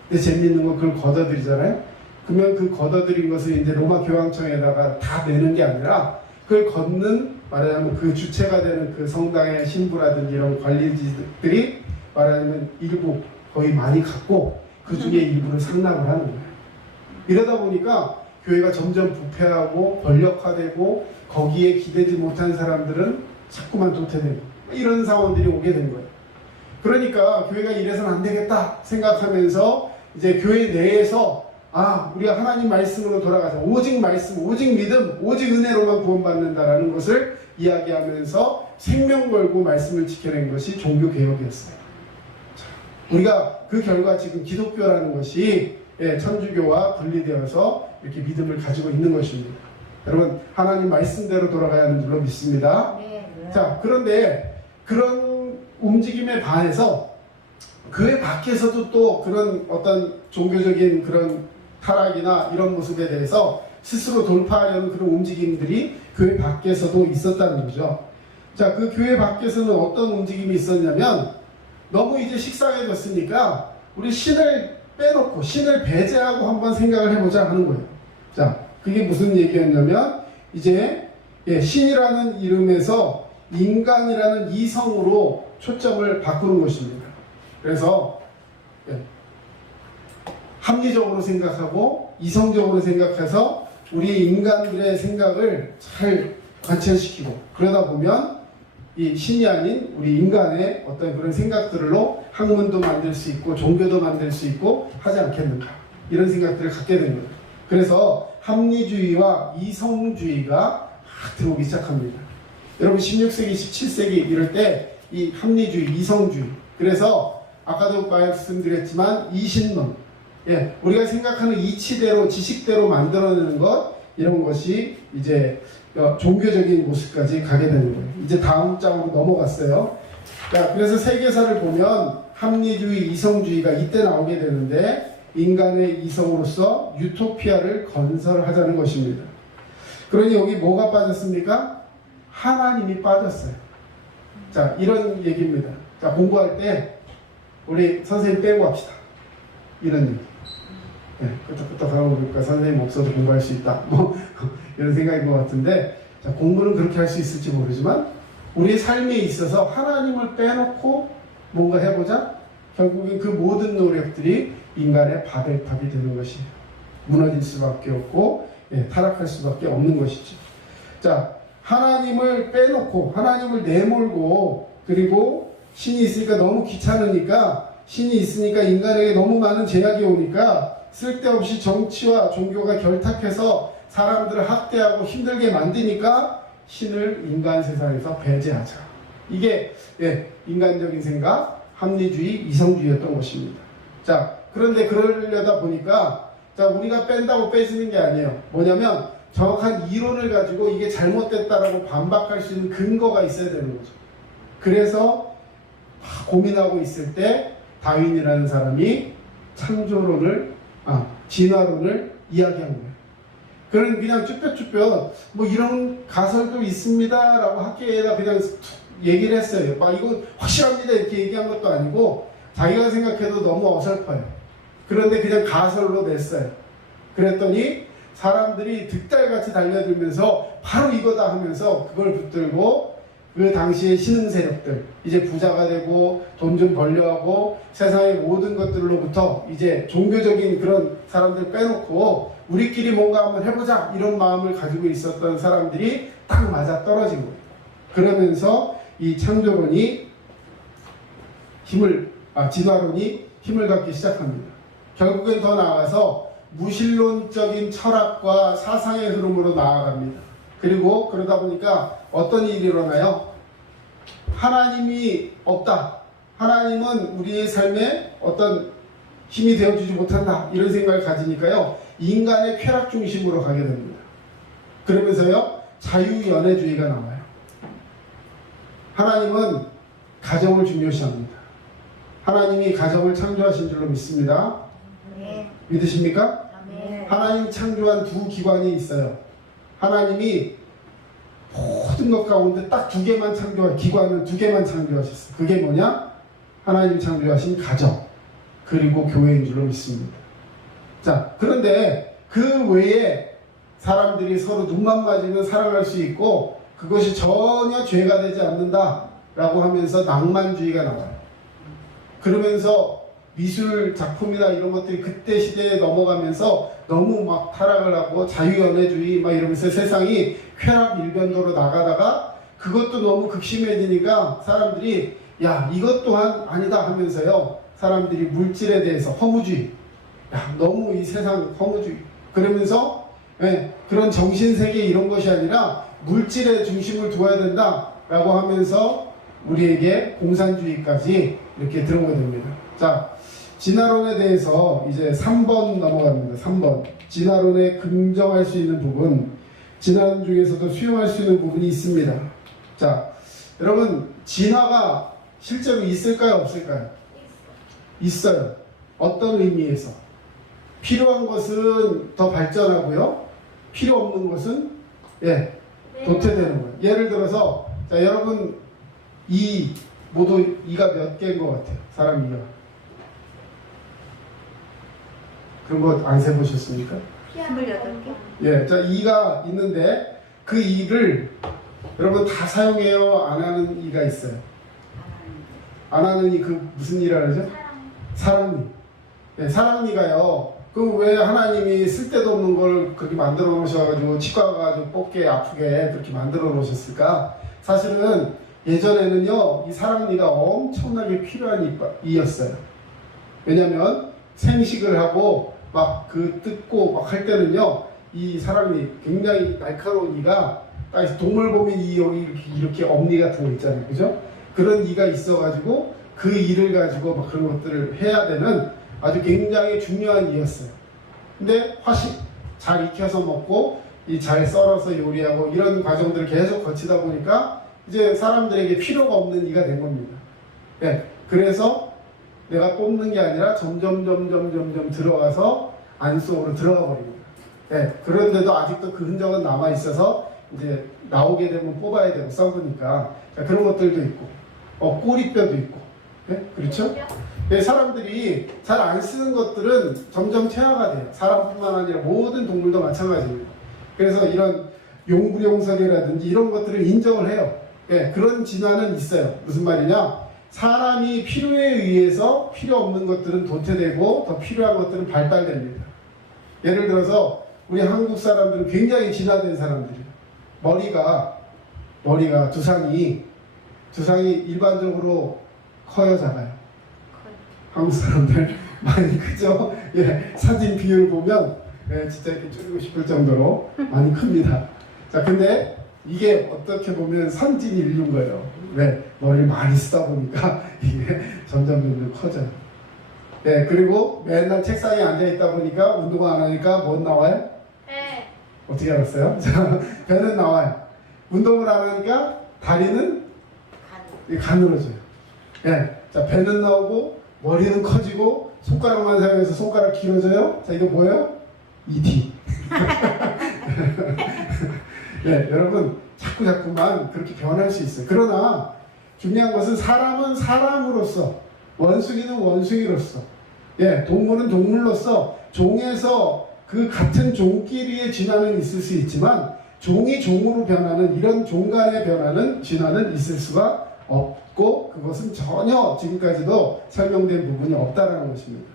근데 재미있는 건 그걸 걷어들이잖아요. 그러면 그 걷어들인 것을 이제 로마 교황청에다가 다 내는 게 아니라 그걸 걷는, 말하자면 그 주체가 되는 그 성당의 신부라든지 이런 관리지들이 말하자면 일부 거의 많이 갖고 그 중에 일부를 상납을 하는 거예요. 이러다 보니까 교회가 점점 부패하고 권력화되고 거기에 기대지 못한 사람들은 자꾸만 도태되고 이런 상황들이 오게 된 거예요. 그러니까 교회가 이래서는 안 되겠다 생각하면서 이제 교회 내에서 우리가 하나님 말씀으로 돌아가자. 오직 말씀, 오직 믿음, 오직 은혜로만 구원받는다라는 것을 이야기하면서 생명 걸고 말씀을 지켜낸 것이 종교개혁이었어요. 우리가 그 결과 지금 기독교라는 것이 천주교와 분리되어서 이렇게 믿음을 가지고 있는 것입니다. 여러분, 하나님 말씀대로 돌아가야 하는 줄로 믿습니다. 자, 그런데 그런 움직임에 반해서 그 밖에서도 또 그런 어떤 종교적인 그런 타락이나 이런 모습에 대해서 스스로 돌파하려는 그런 움직임들이 교회 밖에서도 있었다는 거죠. 자, 그 교회 밖에서는 어떤 움직임이 있었냐면 너무 이제 식상해졌으니까 우리 신을 빼놓고 신을 배제하고 한번 생각을 해보자 하는 거예요. 자, 그게 무슨 얘기였냐면 이제 신이라는 이름에서 인간이라는 이성으로 초점을 바꾸는 것입니다. 그래서 합리적으로 생각하고 이성적으로 생각해서 우리 인간들의 생각을 잘 관철시키고 그러다 보면 이 신이 아닌 우리 인간의 어떤 그런 생각들로 학문도 만들 수 있고 종교도 만들 수 있고 하지 않겠는가 이런 생각들을 갖게 되는 거예요. 그래서 합리주의와 이성주의가 막 들어오기 시작합니다. 여러분 16세기, 17세기 이럴 때 이 합리주의, 이성주의 그래서 아까도 말씀드렸지만 이신론 우리가 생각하는 이치대로 지식대로 만들어내는 것 이런 것이 이제 종교적인 모습까지 가게 되는 거예요. 이제 다음 장으로 넘어갔어요. 자, 그래서 세계사를 보면 합리주의, 이성주의가 이때 나오게 되는데 인간의 이성으로서 유토피아를 건설하자는 것입니다. 그러니 여기 뭐가 빠졌습니까? 하나님이 빠졌어요. 자, 이런 얘기입니다. 자, 공부할 때 우리 선생님 빼고 합시다. 이런 얘기. 끄떡끄떡 하고 보니까 선생님 없어도 공부할 수 있다. 뭐 이런 생각인 것 같은데 자, 공부는 그렇게 할 수 있을지 모르지만 우리의 삶에 있어서 하나님을 빼놓고 뭔가 해보자. 결국엔 그 모든 노력들이 인간의 바벨탑이 되는 것이에요. 무너질 수밖에 없고 타락할 수밖에 없는 것이죠. 자, 하나님을 빼놓고 하나님을 내몰고 그리고 신이 있으니까 너무 귀찮으니까 신이 있으니까 인간에게 너무 많은 제약이 오니까 쓸데없이 정치와 종교가 결탁해서 사람들을 학대하고 힘들게 만드니까 신을 인간 세상에서 배제하자. 이게 인간적인 생각, 합리주의, 이성주의였던 것입니다. 자, 그런데 그러려다 보니까 자, 우리가 뺀다고 빼지는 게 아니에요. 뭐냐면 정확한 이론을 가지고 이게 잘못됐다라고 반박할 수 있는 근거가 있어야 되는 거죠. 그래서 고민하고 있을 때 다윈이라는 사람이 창조론을 진화론을 이야기한 거예요. 그런 그냥 쭈뼛쭈뼛 뭐 이런 가설도 있습니다라고 학계에다 그냥 얘기를 했어요. 막 이거 확실합니다 이렇게 얘기한 것도 아니고 자기가 생각해도 너무 어설퍼요. 그런데 그냥 가설로 냈어요. 그랬더니 사람들이 득달같이 달려들면서 바로 이거다 하면서 그걸 붙들고 그 당시의 신흥 세력들 이제 부자가 되고 돈 좀 벌려하고 세상의 모든 것들로부터 이제 종교적인 그런 사람들 빼놓고 우리끼리 뭔가 한번 해보자 이런 마음을 가지고 있었던 사람들이 딱 맞아 떨어진 거예요. 그러면서 이 창조론이 진화론이 힘을 갖기 시작합니다. 결국엔 더 나아가서 무신론적인 철학과 사상의 흐름으로 나아갑니다. 그리고 그러다 보니까 어떤 일이 일어나요? 하나님이 없다. 하나님은 우리의 삶에 어떤 힘이 되어주지 못한다. 이런 생각을 가지니까요. 인간의 쾌락 중심으로 가게 됩니다. 그러면서요. 자유연애주의가 나와요. 하나님은 가정을 중요시합니다. 하나님이 가정을 창조하신 줄로 믿습니다. 믿으십니까? 하나님 창조한 두 기관이 있어요. 하나님이 모든 것 가운데 딱 두 개만 기관을 두 개만 창조하셨어요. 그게 뭐냐? 하나님 창조하신 가정 그리고 교회인 줄로 믿습니다. 자, 그런데 그 외에 사람들이 서로 눈만 맞으면 사랑할 수 있고 그것이 전혀 죄가 되지 않는다라고 하면서 낭만주의가 나와요. 그러면서 미술 작품이나 이런 것들이 그때 시대에 넘어가면서 너무 막 타락을 하고 자유연애주의 막 이러면서 세상이 쾌락 일변도로 나가다가 그것도 너무 극심해지니까 사람들이 야 이것 또한 아니다 하면서요 사람들이 물질에 대해서 허무주의 너무 이 세상 허무주의 그러면서 그런 정신세계 이런 것이 아니라 물질에 중심을 두어야 된다라고 하면서 우리에게 공산주의까지 이렇게 들어오게 됩니다. 자, 진화론에 대해서 이제 3번 넘어갑니다. 3번. 진화론에 긍정할 수 있는 부분, 진화론 중에서도 수용할 수 있는 부분이 있습니다. 자, 여러분, 진화가 실제로 있을까요? 없을까요? 있어요. 어떤 의미에서? 필요한 것은 더 발전하고요. 필요 없는 것은 도태되는 거예요. 예를 들어서, 자, 여러분, 모두 이가 몇 개인 것 같아요? 사람 이가. 그런 거 안 세보셨습니까? 28개? 예, 자, 이가 있는데 그 이를 여러분 다 사용해요? 안 하는 이가 있어요? 안 하는 이 그 무슨 이라 그러죠? 사랑니. 네, 사랑니가요. 그럼 왜 하나님이 쓸데도 없는 걸 그렇게 만들어 놓으셔가지고 치과 가가지고 뽑게 아프게 그렇게 만들어 놓으셨을까? 사실은 예전에는요, 이 사랑니가 엄청나게 필요한 이였어요. 왜냐면 생식을 하고 막 그 뜯고 막 할 때는요, 이 사랑니 굉장히 날카로운 이가 딱 동물 보면 이 여기 이렇게 엄니 같은 거 있잖아요, 그죠? 그런 이가 있어가지고 그 이를 가지고 막 그런 것들을 해야 되는 아주 굉장히 중요한 이였어요. 근데 화식 잘 익혀서 먹고 이 잘 썰어서 요리하고 이런 과정들을 계속 거치다 보니까 이제 사람들에게 필요가 없는 이가 된 겁니다. 네, 그래서 내가 뽑는 게 아니라 점점 들어가서 안 속으로 들어가 버립니다. 네, 그런데도 아직도 그 흔적은 남아 있어서 이제 나오게 되면 뽑아야 되고 썩으니까 그런 것들도 있고 꼬리뼈도 있고, 네? 그렇죠? 네, 사람들이 잘 안 쓰는 것들은 점점 퇴화가 돼요. 사람뿐만 아니라 모든 동물도 마찬가지입니다. 그래서 이런 용불용설이라든지 이런 것들을 인정을 해요. 네, 그런 진화는 있어요. 무슨 말이냐? 사람이 필요에 의해서 필요 없는 것들은 도태되고 더 필요한 것들은 발달됩니다. 예를 들어서 우리 한국 사람들은 굉장히 진화된 사람들이에요. 머리가 두상이 일반적으로 커요, 작아요? 한국 사람들 많이 크죠? 예, 사진 비율 보면 진짜 이렇게 줄이고 싶을 정도로 많이 큽니다. 자, 근데 이게 어떻게 보면 선진 인류인 거예요. 왜? 머리를 많이 쓰다 보니까 이게 점점 커져요. 네, 그리고 맨날 책상에 앉아 있다 보니까 운동 안 하니까 뭐 나와요? 배. 어떻게 알았어요? 배는 나와요. 운동을 안 하니까 다리는 가늘어져요. 네, 자, 배는 나오고 머리는 커지고 손가락만 사용해서 손가락 길어져요. 자, 이거 뭐예요? E.T. 네, 여러분 자꾸만 그렇게 변할 수 있어요. 그러나 중요한 것은 사람은 사람으로서, 원숭이는 원숭이로서, 예, 동물은 동물로서 종에서 그 같은 종끼리의 진화는 있을 수 있지만 종이 종으로 변하는 이런 종 간의 변화는 진화는 있을 수가 없고 그것은 전혀 지금까지도 설명된 부분이 없다라는 것입니다.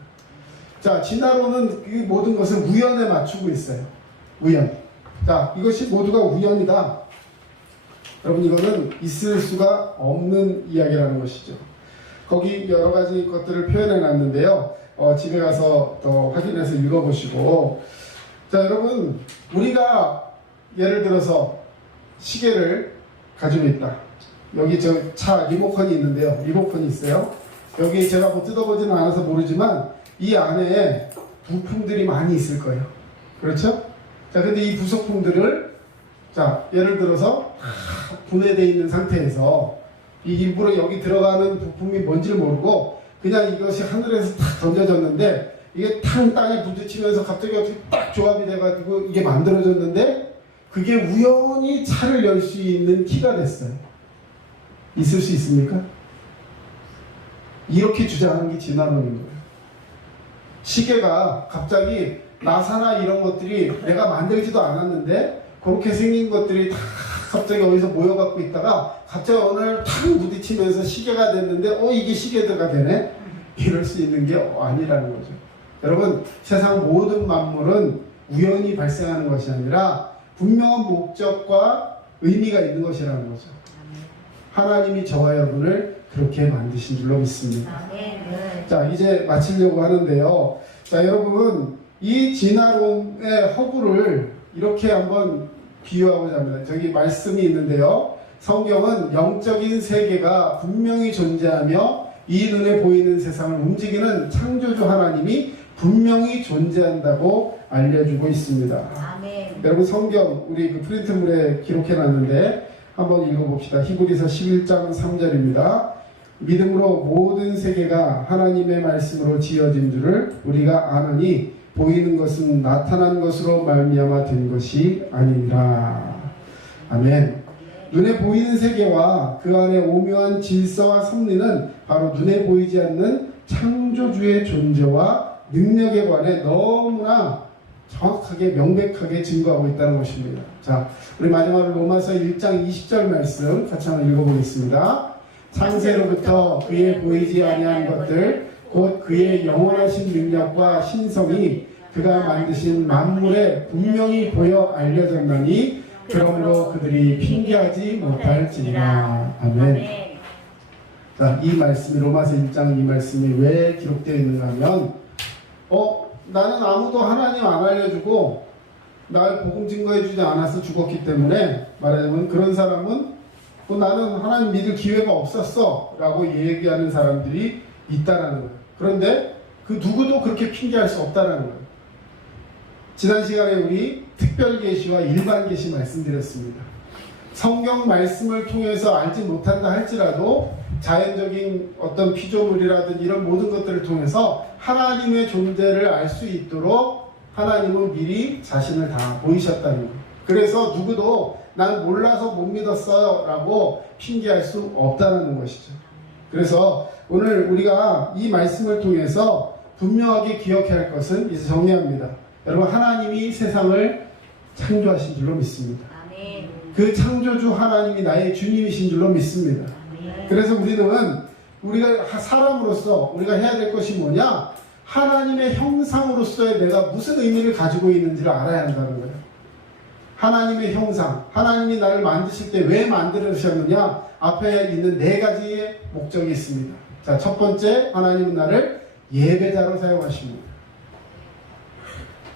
자, 진화론은 이 모든 것을 우연에 맞추고 있어요. 우연. 자, 이것이 모두가 우연이다. 여러분, 이거는 있을 수가 없는 이야기라는 것이죠. 거기 여러 가지 것들을 표현해 놨는데요. 집에 가서 또 확인해서 읽어보시고. 자, 여러분, 우리가 예를 들어서 시계를 가지고 있다. 여기 저 차 리모컨이 있는데요. 리모컨이 있어요. 여기 제가 뭐 뜯어보지는 않아서 모르지만 이 안에 부품들이 많이 있을 거예요. 그렇죠? 자, 근데 이 부속품들을 자, 예를 들어서 분해되어 있는 상태에서 이 일부러 여기 들어가는 부품이 뭔지를 모르고 그냥 이것이 하늘에서 탁 던져졌는데 이게 탕 땅에 부딪히면서 갑자기 어떻게 딱 조합이 돼가지고 이게 만들어졌는데 그게 우연히 차를 열 수 있는 키가 됐어요. 있을 수 있습니까? 이렇게 주장하는 게 진화론인 거예요. 시계가 갑자기 나사나 이런 것들이 내가 만들지도 않았는데 그렇게 생긴 것들이 다 갑자기 어디서 모여갖고 있다가 갑자기 어느 날 탁 부딪히면서 시계가 됐는데 이게 시계가 되네? 이럴 수 있는 게 아니라는 거죠. 여러분, 세상 모든 만물은 우연히 발생하는 것이 아니라 분명한 목적과 의미가 있는 것이라는 거죠. 하나님이 저와 여러분을 그렇게 만드신 줄로 믿습니다. 자, 이제 마치려고 하는데요. 자, 여러분, 이 진화론의 허구를 이렇게 한번 비유하고자 합니다. 저기 말씀이 있는데요. 성경은 영적인 세계가 분명히 존재하며 이 눈에 보이는 세상을 움직이는 창조주 하나님이 분명히 존재한다고 알려주고 있습니다. 아멘. 여러분, 성경 우리 그 프린트물에 기록해놨는데 한번 읽어봅시다. 히브리서 11장 3절입니다. 믿음으로 모든 세계가 하나님의 말씀으로 지어진 줄을 우리가 아나니 보이는 것은 나타난 것으로 말미암아 된 것이 아니니라. 아멘. 눈에 보이는 세계와 그 안에 오묘한 질서와 섭리는 바로 눈에 보이지 않는 창조주의 존재와 능력에 관해 너무나 정확하게 명백하게 증거하고 있다는 것입니다. 자, 우리 마지막으로 로마서 1장 20절 말씀 같이 한번 읽어보겠습니다. 창세로부터 그의 보이지 아니한 것들 곧 그의 영원하신 능력과 신성이 그가 만드신 만물에 분명히 보여 알려졌나니 그러므로 그들이 핑계하지 못할지니라. 아멘. 자, 이 말씀이 로마서 1장 이 말씀이 왜 기록되어 있는가 하면 나는 아무도 하나님 안 알려주고 날 복음 증거해주지 않아서 죽었기 때문에 말하자면 그런 사람은 나는 하나님 믿을 기회가 없었어 라고 얘기하는 사람들이 있다라는 거예요. 그런데 그 누구도 그렇게 핑계할 수 없다라는 거예요. 지난 시간에 우리 특별 계시와 일반 계시 말씀드렸습니다. 성경 말씀을 통해서 알지 못한다 할지라도 자연적인 어떤 피조물이라든지 이런 모든 것들을 통해서 하나님의 존재를 알 수 있도록 하나님은 미리 자신을 다 보이셨다는 거예요. 그래서 누구도 난 몰라서 못 믿었어요 라고 핑계할 수 없다는 것이죠. 그래서 오늘 우리가 이 말씀을 통해서 분명하게 기억해야 할 것은 이제 정리합니다. 여러분, 하나님이 세상을 창조하신 줄로 믿습니다. 아멘. 그 창조주 하나님이 나의 주님이신 줄로 믿습니다. 아멘. 그래서 우리가 사람으로서 우리가 해야 될 것이 뭐냐? 하나님의 형상으로서의 내가 무슨 의미를 가지고 있는지를 알아야 한다는 거예요. 하나님의 형상, 하나님이 나를 만드실 때 왜 만들으셨느냐? 앞에 있는 4가지의 목적이 있습니다. 자, 첫 번째, 하나님은 나를 예배자로 사용하십니다.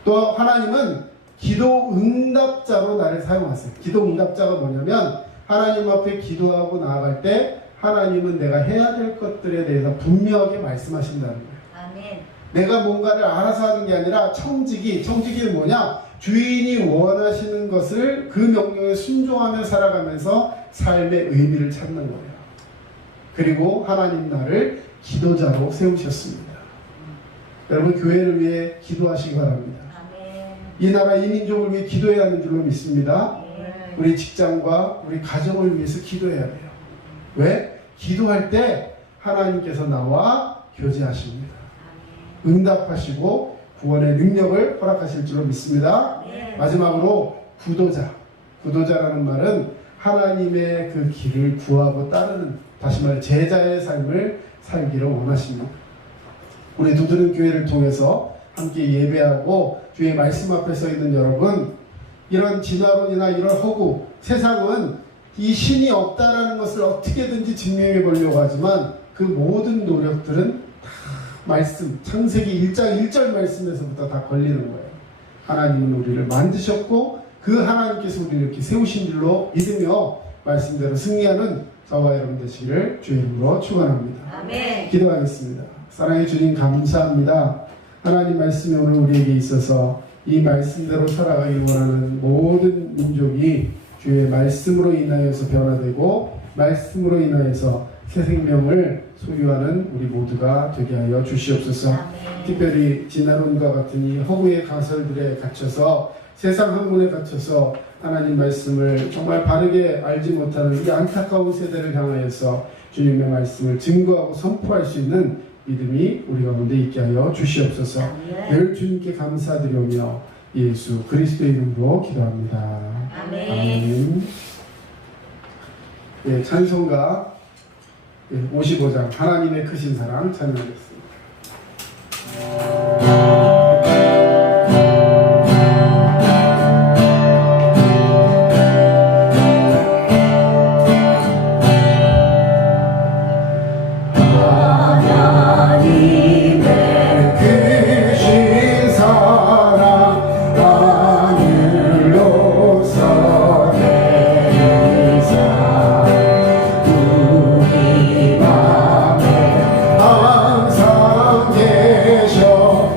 또 하나님은 기도 응답자로 나를 사용하세요. 기도 응답자가 뭐냐면 하나님 앞에 기도하고 나아갈 때 하나님은 내가 해야 될 것들에 대해서 분명하게 말씀하신다는 거예요. 아멘. 내가 뭔가를 알아서 하는 게 아니라 청지기는 뭐냐? 주인이 원하시는 것을 그 명령에 순종하며 살아가면서 삶의 의미를 찾는 거예요. 그리고 하나님 나를 기도자로 세우셨습니다. 여러분, 교회를 위해 기도하시기 바랍니다. 아멘. 이 나라 이 민족을 위해 기도해야 하는 줄로 믿습니다. 아멘. 우리 직장과 우리 가정을 위해서 기도해야 돼요. 왜? 기도할 때 하나님께서 나와 교제하십니다. 응답하시고 구원의 능력을 허락하실 줄로 믿습니다. 아멘. 마지막으로 구도자라는 말은 하나님의 그 길을 구하고 따르는, 다시 말해 제자의 삶을 살기를 원하십니다. 우리 두드림 교회를 통해서 함께 예배하고 주의 말씀 앞에 서 있는 여러분, 이런 진화론이나 이런 허구, 세상은 이 신이 없다라는 것을 어떻게든지 증명해 보려고 하지만 그 모든 노력들은 다 말씀, 창세기 1장 1절 말씀에서부터 다 걸리는 거예요. 하나님은 우리를 만드셨고 그 하나님께서 우리를 이렇게 세우신 줄로 믿으며 말씀대로 승리하는 저와 여러분 되시기를 주의 이름으로 축원합니다. 아멘. 기도하겠습니다. 사랑의 주님, 감사합니다. 하나님 말씀이 오늘 우리에게 있어서 이 말씀대로 살아가길 원하는 모든 민족이 주의 말씀으로 인하여서 변화되고 말씀으로 인하여서 새 생명을 소유하는 우리 모두가 되게 하여 주시옵소서. 아멘. 특별히 진화론과 같은 이 허구의 가설들에 갇혀서 세상 학문에 갇혀서 하나님 말씀을 정말 바르게 알지 못하는 이 안타까운 세대를 향하여서 주님의 말씀을 증거하고 선포할 수 있는 믿음이 우리 가운데 있게 하여 주시옵소서. 늘 주님께 감사드리며 예수 그리스도의 이름으로 기도합니다. 아멘. 아멘. 예, 찬송가 55장 하나님의 크신 사랑 찬양하겠습니다. 항상 계셔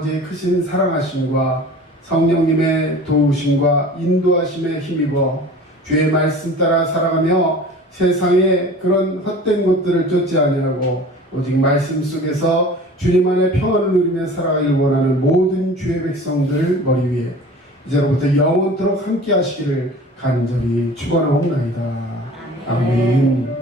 아버지의 크신 사랑하심과 성령님의 도우심과 인도하심에 힘입어 주의 말씀 따라 살아가며 세상의 그런 헛된 것들을 쫓지 아니하고 오직 말씀 속에서 주님 안에 평안을 누리며 살아가길 원하는 모든 주의 백성들 머리 위에 이제로부터 영원토록 함께 하시기를 간절히 축원하옵나이다. 아멘.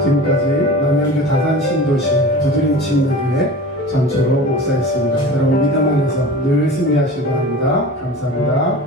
지금까지 남양주 다산신도시 두드림 침례교회 전철호 목사였습니다. 여러분 믿음 안에서 늘 승리하시기 바랍니다. 감사합니다.